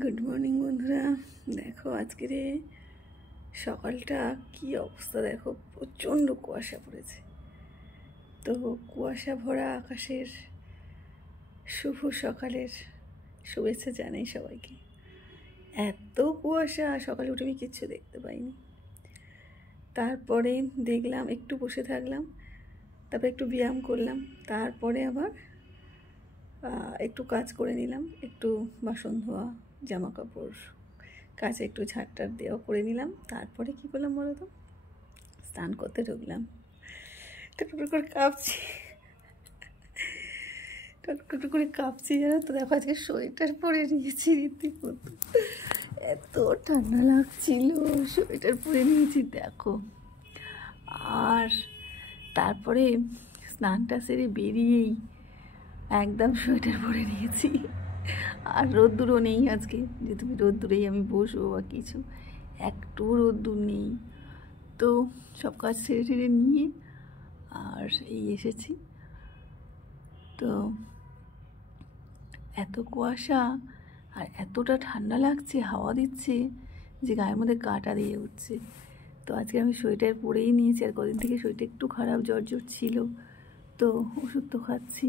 Good morning বন্ধুরা। দেখো আজকের সকালটা কি অবস্থা, দেখো প্রচণ্ড কুয়াশা পড়েছে। তো কুয়াশা ভরা আকাশের শুভ সকালের শুভেচ্ছা জানাই সবাইকে। এত কুয়াশা, সকালে উঠে আমি কিচ্ছু দেখতে পাইনি। তারপরে দেখলাম, একটু বসে থাকলাম, তারপরে একটু ব্যায়াম করলাম, তারপরে আবার একটু কাজ করে নিলাম, একটু বাসন ধোয়া, জামা কাপড় কাছে একটু ঝাড়টার দেওয়া করে নিলাম। তারপরে কি করলাম বলো তো, স্নান করতে ঢুকলাম। টুকটুক করে কাঁপছি, টুকটুক করে কাঁপছি জানো তো। দেখো আজকে সোয়েটার পরে নিয়েছি রীতিমতো, এত ঠান্ডা লাগছিল, সোয়েটার পরে নিয়েছি দেখো। আর তারপরে স্নানটা সেরে বেরিয়েই একদম সোয়েটার পরে নিয়েছি। আর রোদ্দুরও নেই আজকে, যে তুমি রোদ্দুরেই আমি বসবো বা কিছু, একটু রোদ্দুর নেই। তো সব কাজ ছেড়ে ছেড়ে নিয়ে আর এই এসেছি। তো এত কুয়াশা আর এতটা ঠান্ডা লাগছে, হাওয়া দিচ্ছে যে গায়ের মধ্যে কাঁটা দিয়ে উঠছে। তো আজকে আমি সোয়েটার পরেই নিয়েছি। আর কদিন থেকে শরীরটা একটু খারাপ, জ্বর জ্বর ছিল, তো ওষুধ তো খাচ্ছি।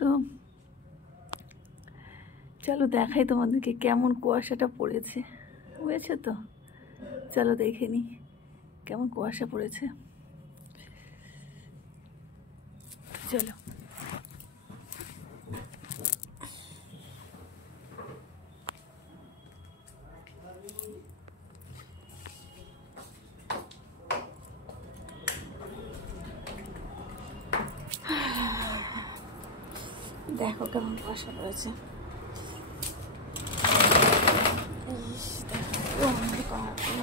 তো চলো দেখাই তোমাদেরকে কেমন কুয়াশাটা পড়েছে, বুঝেছো তো? চলো দেখে নি কেমন কুয়াশা পড়েছে। চলো দেখো কেমন কুয়াশা পড়েছে।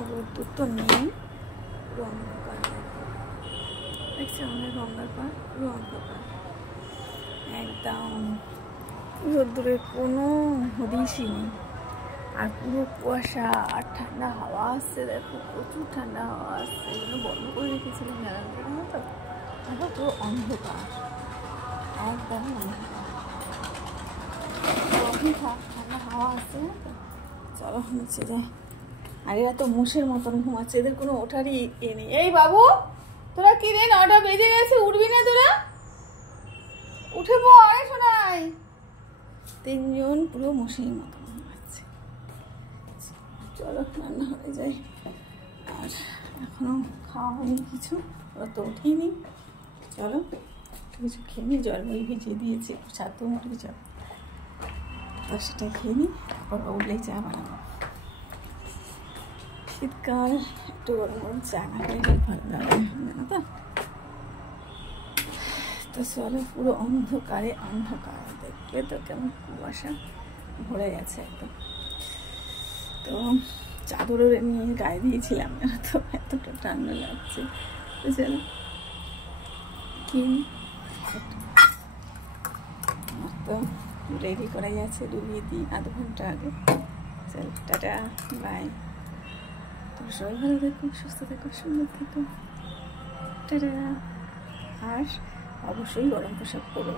রোদ্দুর তো নেই, পুরো অন্ধকার। দেখছি আমাদের গঙ্গার পার পুরো অন্ধকার, একদম রোদ্দুরের কোনো হদিশই নেই। আর পুরো কুয়াশা আর ঠান্ডা হাওয়া আসছে, দেখো প্রচুর ঠান্ডা হাওয়া আসছে। এগুলো বন্ধ করে রেখেছিলাম জানালার মতো। দেখো পুরো অন্ধকার, একদম অন্ধকার, ঠান্ডা হাওয়া আসছে না তো। চলো নিচে যাই। আর এরা তো মোষের মতন ঘুমাচ্ছে, এদের কোনো ওঠারই এ নেই। এই বাবু, তোরা কি রে, 9টা বেজে গেছে, উঠবি না তোরা? উঠে পড়, শোনাই। তিনজন পুরো মোষের মতন ঘুমাচ্ছে। চলো রান্না হয়ে যায়। আর এখনো খাওয়া হয়নি কিছু, ওরা তো উঠিনি। চলো কিছু খেয়ে নিই, জল মুড়ি ভিজিয়ে দিয়েছি, ছাতু মুড়ি চল, তো সেটা খেয়ে নিই, তারপর উঠলেই চা বানাবো। শীতকাল একটু গরম গরম চা না খেলে ভালো লাগে, জানো তো। তো চলো, পুরো অন্ধকারে অন্ধকার, দেখলে তো কেমন কুয়াশা ভরে গেছে একদম। তো চাদরও নিয়ে গায়ে দিয়েছিলাম, জানো তো, এতটা ঠান্ডা লাগছে। তো চলো কিনি। তো রেডি করাই আছে, ডুবিয়ে দিই আধ ঘন্টা আগে। চল টাটা, বাই। তোমরা সবাই ভালো থেকো, সুস্থ থেকো, সুন্দর থেকো, টাটা। আর অবশ্যই গরম পোশাক পরো।